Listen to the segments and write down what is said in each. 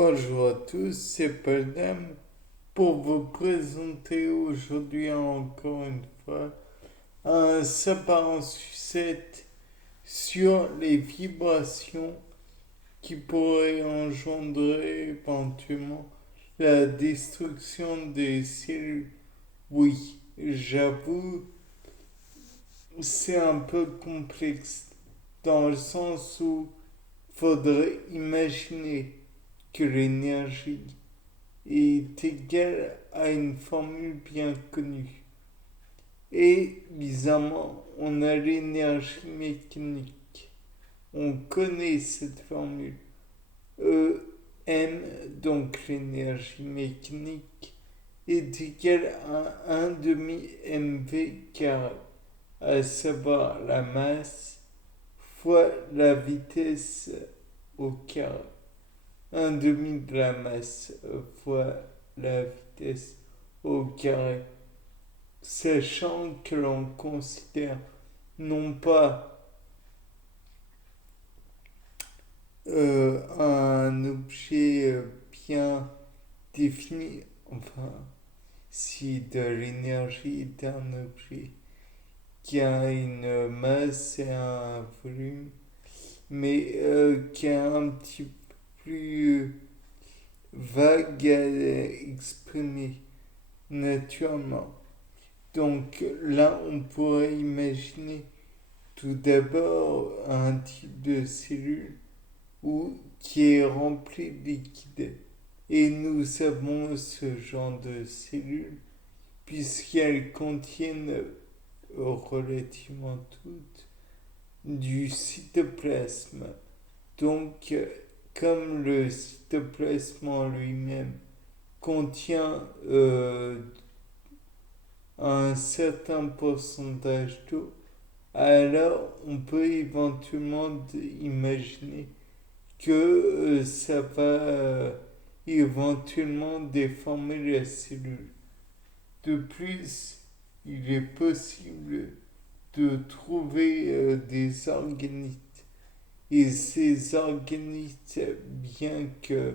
Bonjour à tous, c'est Padam pour vous présenter aujourd'hui encore une fois un sapin sucette sur les vibrations qui pourraient engendrer éventuellement la destruction des cellules. Oui, j'avoue, c'est un peu complexe dans le sens où faudrait imaginer que l'énergie est égal à une formule bien connue. Et bizarrement, on a l'énergie mécanique. On connaît cette formule. E m, donc l'énergie mécanique, est égale à 1 demi mv carré, à savoir la masse fois la vitesse au carré. Un demi de la masse fois la vitesse au carré, sachant que l'on considère non pas un objet bien défini, enfin, si de l'énergie est un objet qui a une masse et un volume, mais qui est un petit peu plus vague à exprimer naturellement. Donc là, on pourrait imaginer tout d'abord un type de cellule qui est rempli de liquide. Et nous avons ce genre de cellules puisqu'elles contiennent relativement toutes du cytoplasme. Donc, comme le cytoplasme en lui-même contient un certain pourcentage d'eau, alors on peut éventuellement imaginer que ça va éventuellement déformer la cellule. De plus, il est possible de trouver des organites. Et ces organites, bien que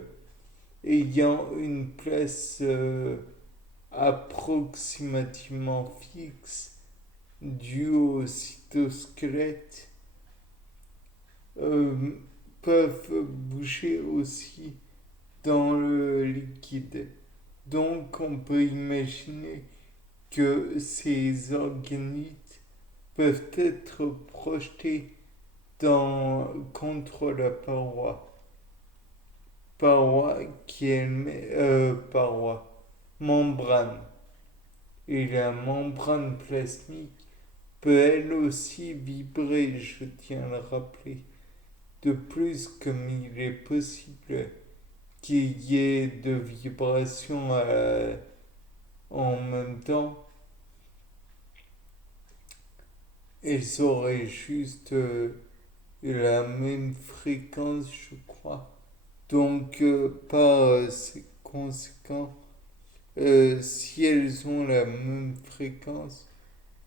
ayant une place approximativement fixe due au cytosquelette, euh, peuvent bouger aussi dans le liquide. Donc on peut imaginer que ces organites peuvent être projetés contre la paroi qui est membrane. Et la membrane plasmique peut elle aussi vibrer, je tiens à le rappeler. De plus, comme il est possible qu'il y ait de vibrations en même temps, elles auraient juste la même fréquence, je crois. Donc, par conséquent, si elles ont la même fréquence,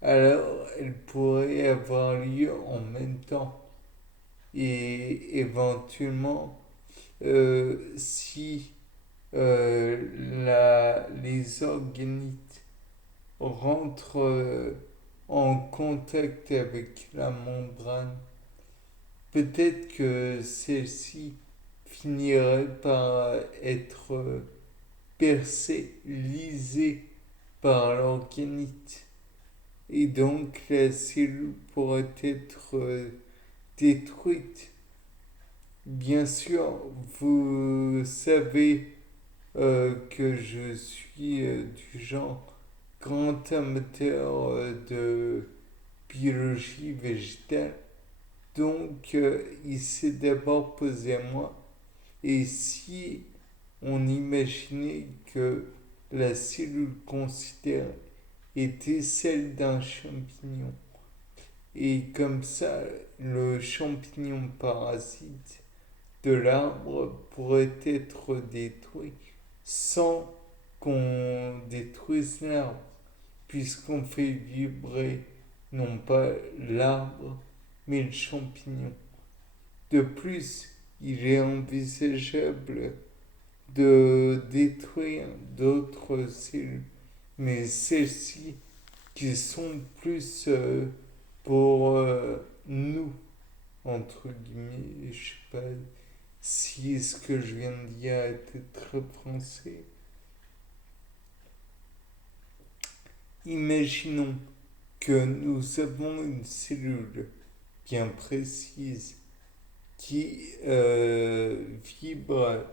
alors elles pourraient avoir lieu en même temps. Et éventuellement, si les organites rentrent en contact avec la membrane, peut-être que celle-ci finirait par être percée, lisée par l'organite. Et donc la cellule pourrait être détruite. Bien sûr, vous savez que je suis du genre grand amateur de biologie végétale. Donc, il s'est d'abord posé à moi. Et si on imaginait que la cellule considérée était celle d'un champignon, et comme ça, le champignon parasite de l'arbre pourrait être détruit sans qu'on détruise l'arbre, puisqu'on fait vibrer non pas l'arbre, mais le champignon. De plus, il est envisageable de détruire d'autres cellules, mais celles-ci qui sont plus pour nous, entre guillemets. Je sais pas si ce que je viens de dire était très français. Imaginons que nous avons une cellule bien précise qui vibre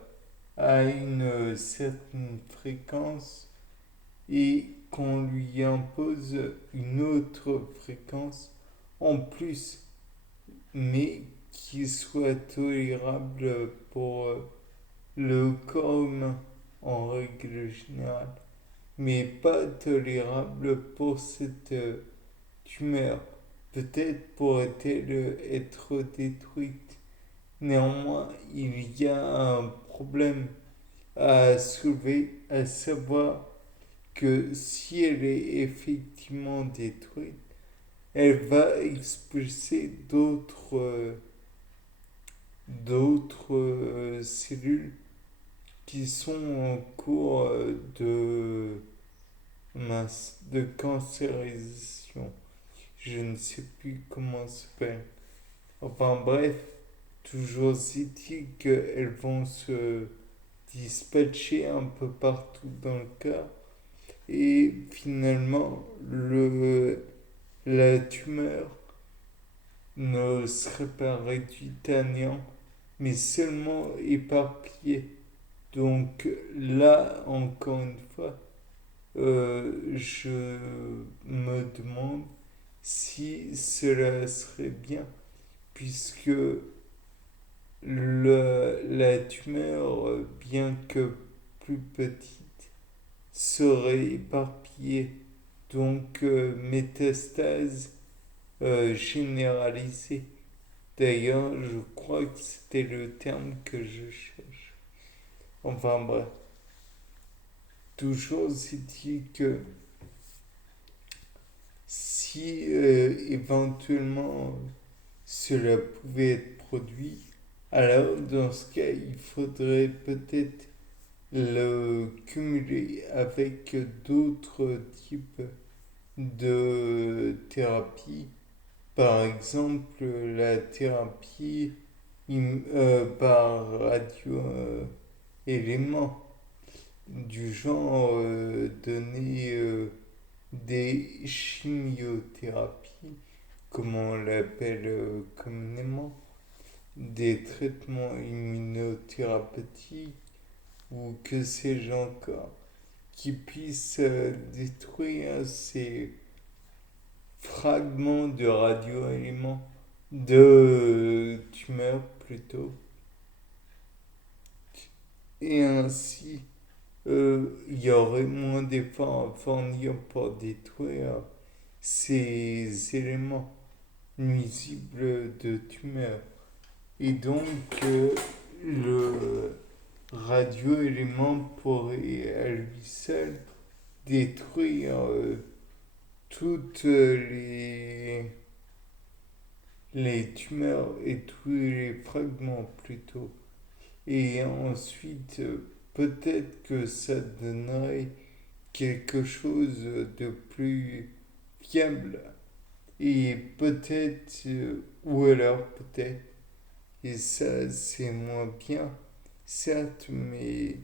à une certaine fréquence et qu'on lui impose une autre fréquence en plus, mais qui soit tolérable pour le corps humain en règle générale, mais pas tolérable pour cette tumeur. Peut-être pourrait-elle être détruite. Néanmoins, il y a un problème à soulever, à savoir que si elle est effectivement détruite, elle va expulser d'autres cellules qui sont en cours de cancérisation. Je ne sais plus comment ça s'appelle. Enfin bref, toujours est-il qu'elles vont se dispatcher un peu partout dans le corps et finalement la tumeur ne serait pas réduite à néant mais seulement éparpillée. Donc là, encore une fois, je me demande si cela serait bien, puisque la tumeur, bien que plus petite, serait éparpillée. Donc métastase généralisée. D'ailleurs, je crois que c'était le terme que je cherche. Enfin bref, toujours est-il que si éventuellement cela pouvait être produit, alors dans ce cas, il faudrait peut-être le cumuler avec d'autres types de thérapies. Par exemple, la thérapie par radio-éléments, du genre donner des chimiothérapies, comme on l'appelle communément, des traitements immunothérapeutiques ou que sais-je encore, qui puissent détruire ces fragments de radioéléments, de tumeurs plutôt, et ainsi il y aurait moins d'efforts à fournir pour détruire ces éléments nuisibles de tumeurs. Et donc, le radioélément pourrait à lui seul détruire toutes les tumeurs et tous les fragments plutôt. Et ensuite, peut-être que ça donnerait quelque chose de plus fiable. Et peut-être, ou alors peut-être, et ça c'est moins bien, certes, mais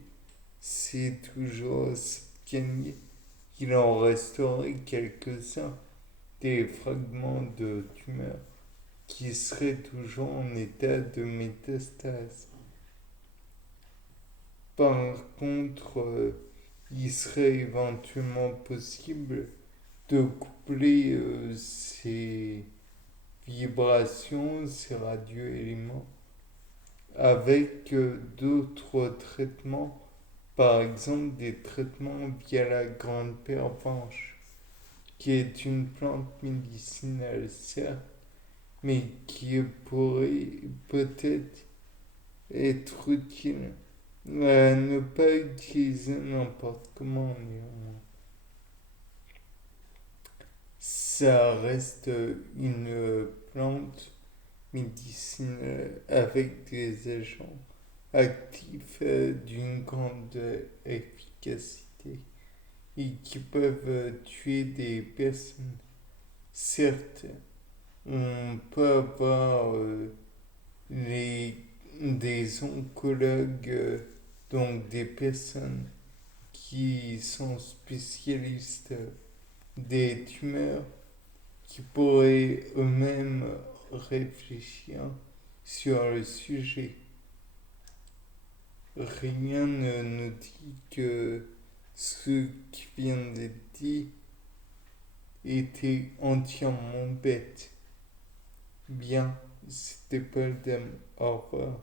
c'est toujours gagné. Il en resterait quelques-uns des fragments de tumeurs qui seraient toujours en état de métastase. Par contre, il serait éventuellement possible de coupler ces vibrations, ces radioéléments, avec d'autres traitements, par exemple des traitements via la grande pervenche, qui est une plante médicinale, certes, mais qui pourrait peut-être être utile. Ne pas utiliser n'importe comment, néanmoins. Ça reste une plante médicinale avec des agents actifs d'une grande efficacité et qui peuvent tuer des personnes. Certes, on peut avoir des oncologues, donc des personnes qui sont spécialistes des tumeurs, qui pourraient eux-mêmes réfléchir sur le sujet. Rien ne nous dit que ce qui vient d'être dit était entièrement bête. Bien, c'était pas le thème. Au revoir.